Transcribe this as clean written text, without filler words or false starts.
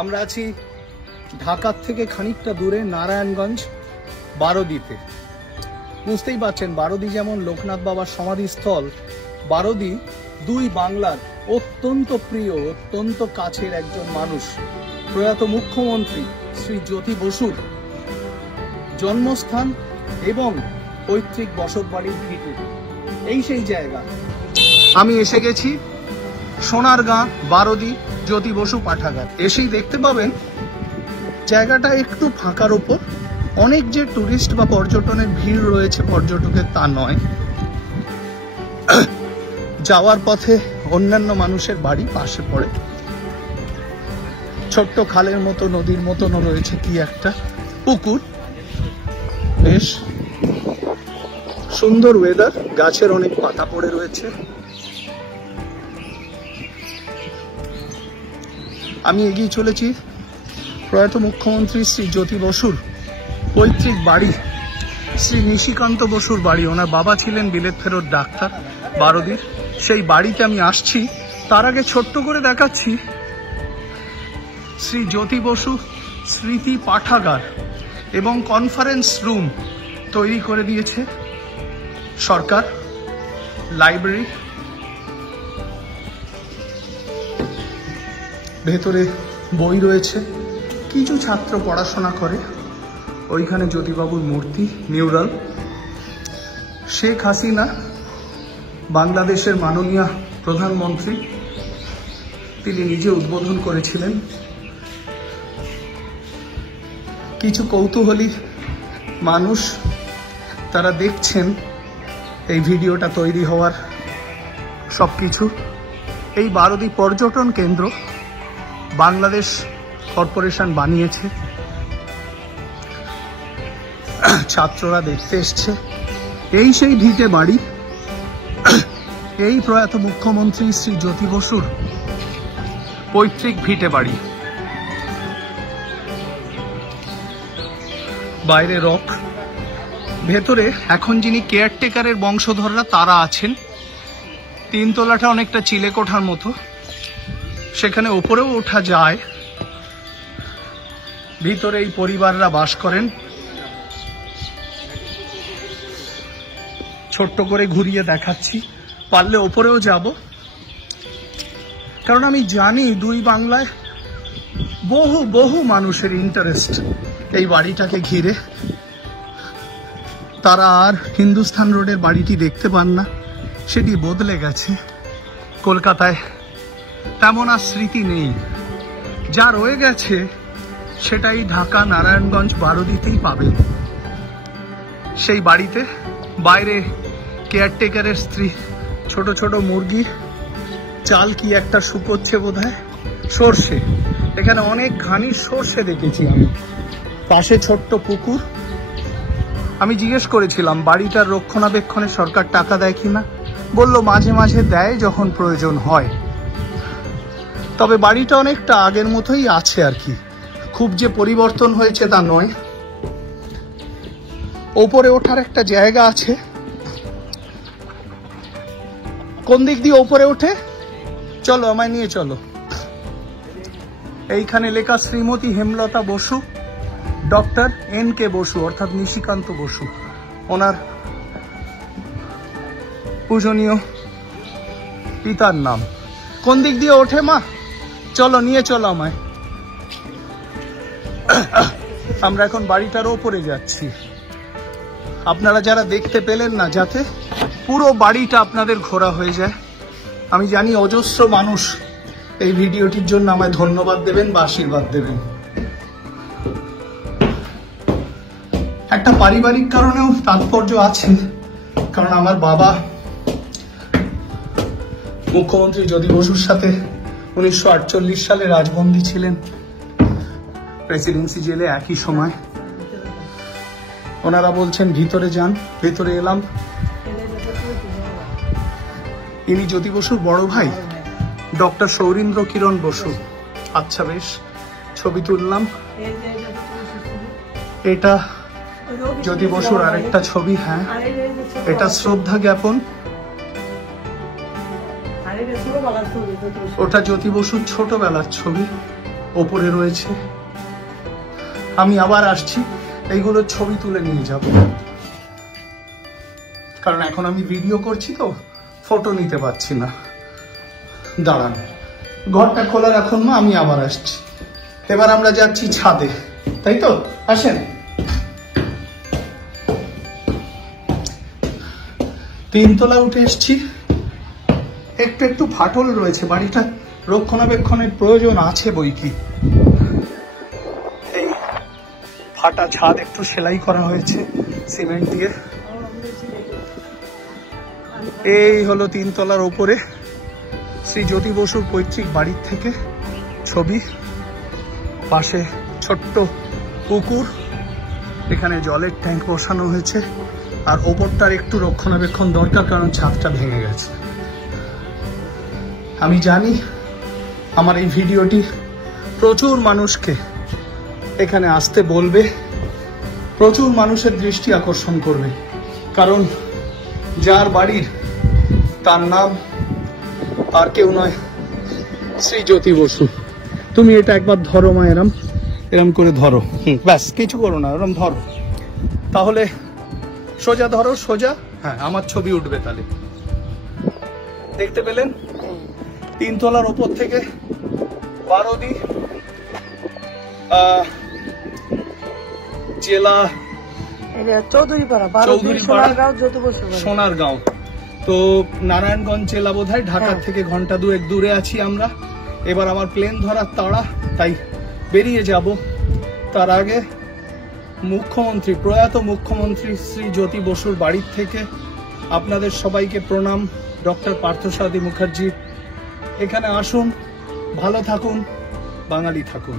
আমরা আছি ঢাকার থেকে খানিকটা দূরে নারায়ণগঞ্জ বারোদিতে। বুঝতেই পারছেন, বারোদি যেমন লোকনাথ বাবার সমাধিস্থল, বারোদি দুই বাংলার অত্যন্ত প্রিয়, অত্যন্ত কাছের একজন মানুষ, প্রয়াত মুখ্যমন্ত্রী শ্রী জ্যোতি বসুর জন্মস্থান এবং পৈতৃক বসতবাড়ির ভিটে। এই সেই জায়গা। আমি এসে গেছি সোনারগাঁ বারোদি জ্যোতি বসু পাঠাগার। এসেই দেখতে পাবেন জায়গাটা একটু ফাঁকার ওপর। অনেক যে টুরিস্ট বা পর্যটনের ভিড় রয়েছে পর্যটকের তা নয়। যাওয়ার পথে অন্যান্য মানুষের বাড়ি পাশে পড়ে। ছোট্ট খালের মতো, নদীর মতনও রয়েছে কি একটা পুকুর। বেশ সুন্দর ওয়েদার, গাছের অনেক পাতা পড়ে রয়েছে। আমি এগিয়ে চলেছি প্রয়াত মুখ্যমন্ত্রী শ্রী জ্যোতি বসুর পৈতৃক বাড়ি, শ্রী নিশিকান্ত বসুর বাড়ি। ওনার বাবা ছিলেন বিলেত ফেরত ডাক্তার বারোদির। সেই বাড়িতে আমি আসছি। তার আগে ছোট্ট করে দেখাচ্ছি শ্রী জ্যোতি বসু স্মৃতি পাঠাগার এবং কনফারেন্স রুম তৈরি করে দিয়েছে সরকার। লাইব্রেরি, ভেতরে বই রয়েছে, কিছু ছাত্র পড়াশোনা করে। ওইখানে জ্যোতিবাবুর মূর্তি, মিউরাল। শেখ হাসিনা, বাংলাদেশের মাননীয় প্রধানমন্ত্রী, তিনি নিজে উদ্বোধন করেছিলেন। কিছু কৌতূহলী মানুষ তারা দেখছেন এই ভিডিওটা তৈরি হওয়ার সবকিছু। এই বারোদি পর্যটন কেন্দ্র বাংলাদেশ কর্পোরেশন বানিয়েছে। ছাত্ররা দেখতে এসছে। এই সেই ভিটে বাড়ি, এই প্রয়াত মুখ্যমন্ত্রী শ্রী জ্যোতি বসুর পৈতৃক ভিটে বাড়ি। বাইরে রক, ভেতরে এখন যিনি কেয়ারটেকারের বংশধররা তারা আছেন। তিনতলাটা অনেকটা চিলেকোঠার মতো, সেখানে ওপরেও ওঠা যায়। ভিতরে এই পরিবাররা বাস করেন। ছোট্ট করে ঘুরিয়ে দেখাচ্ছি, পারলে ওপরেও যাব, কারণ আমি জানি দুই বাংলায় বহু বহু মানুষের ইন্টারেস্ট এই বাড়িটাকে ঘিরে। তারা আর হিন্দুস্থান রোডের বাড়িটি দেখতে পান না, সেটি বদলে গেছে। কলকাতায় তেমন আর স্মৃতি নেই। যা রয়ে গেছে সেটাই ঢাকা নারায়ণগঞ্জ বারোদিতেই পাবেন। সেই বাড়িতে বাইরে কেয়ারটেকারের স্ত্রী ছোট ছোট মুরগির চাল কি একটা শুকোচ্ছে বোধহয়, সর্ষে। এখানে অনেক ঘানি সর্ষে দেখেছি আমি। পাশে ছোট্ট পুকুর। আমি জিজ্ঞেস করেছিলাম বাড়িটার রক্ষণাবেক্ষণে সরকার টাকা দেয় কিনা। বলল মাঝে মাঝে দেয় যখন প্রয়োজন হয়। তবে বাড়িটা অনেকটা আগের মতোই আছে আর কি, খুব যে পরিবর্তন হয়েছে তা নয়। ওপরে ওঠার একটা জায়গা আছে। কোন দিক দিয়ে ওপরে ওঠে? চলো, আমায় নিয়ে চলো। এইখানে লেখা শ্রীমতী হেমলতা বসু, ডক্টর NK বসু অর্থাৎ নিশিকান্ত বসু, ওনার পূজনীয় পিতার নাম। কোন দিক দিয়ে ওঠে মা? চলো, নিয়ে চলো আমায়। আমরা এখন বাড়িটার ওপরে যাচ্ছি। আপনারা যারা দেখতে পেলেন না, যাতে পুরো বাড়িটা আপনাদের ঘোরা হয়ে যায়। আমি জানি অজস্র মানুষ এই ভিডিওটির জন্য আমায় ধন্যবাদ দেবেন বা আশীর্বাদ দেবেন। একটা পারিবারিক কারণেও তাৎপর্য আছে, কারণ আমার বাবা মুখ্যমন্ত্রী জ্যোতি বসুর সাথে 1948 সালে রাজবন্দী ছিলেন প্রেসিডেন্সি জেলে একই সময়। ওনারা বলছেন ভিতরে যান, ভেতরে এলাম। ইনি জ্যোতি বসুর বড় ভাই ডক্টর সৌরীন্দ্র কিরণ বসু। আচ্ছা, বেশ, ছবি তুললাম। এটা জ্যোতি বসুর আরেকটা ছবি। হ্যাঁ, এটা শ্রদ্ধা জ্ঞাপন। ওটা জ্যোতি বসুর ছোটবেলার ছবি। ওপরে রয়েছে। আমি আবার আসছি, এইগুলো ছবি তুলে নিয়ে যাব, কারণ এখন আমি ভিডিও করছি তো ফটো নিতে পারছি না। দাঁড়ান, ঘরটা খোলা রাখুন না, আমি আবার আসছি। এবার আমরা যাচ্ছি ছাদে, তাই তো? আসেন। 3 তলা উঠে এসছি। একটু ফাটল রয়েছে, বাড়িটা রক্ষণাবেক্ষণের প্রয়োজন আছে বই কি। এই ফাটা ছাদ একটু সেলাই করা হয়েছে সিমেন্ট দিয়ে। এই হলো 3 তলার ওপরে শ্রী জ্যোতি বসুর পৈতৃক বাড়ির থেকে ছবি। পাশে ছোট্ট পুকুর, এখানে জলের ট্যাঙ্ক বসানো হয়েছে। আর ওপরটার একটু রক্ষণাবেক্ষণ দরকার, কারণ ছাদটা ভেঙে গেছে। আমি জানি আমার এই ভিডিওটি প্রচুর মানুষকে এখানে আসতে বলবে, প্রচুর মানুষের দৃষ্টি আকর্ষণ করবে, কারণ যার বাড়ির তার নাম আর কেউ নয়, শ্রী জ্যোতি বসু। তুমি এটা একবার ধরো মা, এরম করে ধরো, ব্যাস, কিছু করো না, এরম ধরো, তাহলে সোজা ধরো, সোজা। হ্যাঁ, আমার ছবি উঠবে তাহলে। দেখতে পেলেন? 3 তলার ওপর থেকে বারোদি জেলা সোনারগাঁও, তো নারায়ণগঞ্জ জেলা বোধহয়, ঢাকার থেকে ঘন্টা 2 দূরে আছি আমরা। এবার আমার প্লেন ধরার তাড়া, তাই বেরিয়ে যাব। তার আগে মুখ্যমন্ত্রী, প্রয়াত মুখ্যমন্ত্রী শ্রী জ্যোতি বসুর বাড়ির থেকে আপনাদের সবাইকে প্রণাম। ডক্টর পার্থসারথী মুখার্জি, এখানে আসুন, ভালো থাকুন, বাঙালি থাকুন।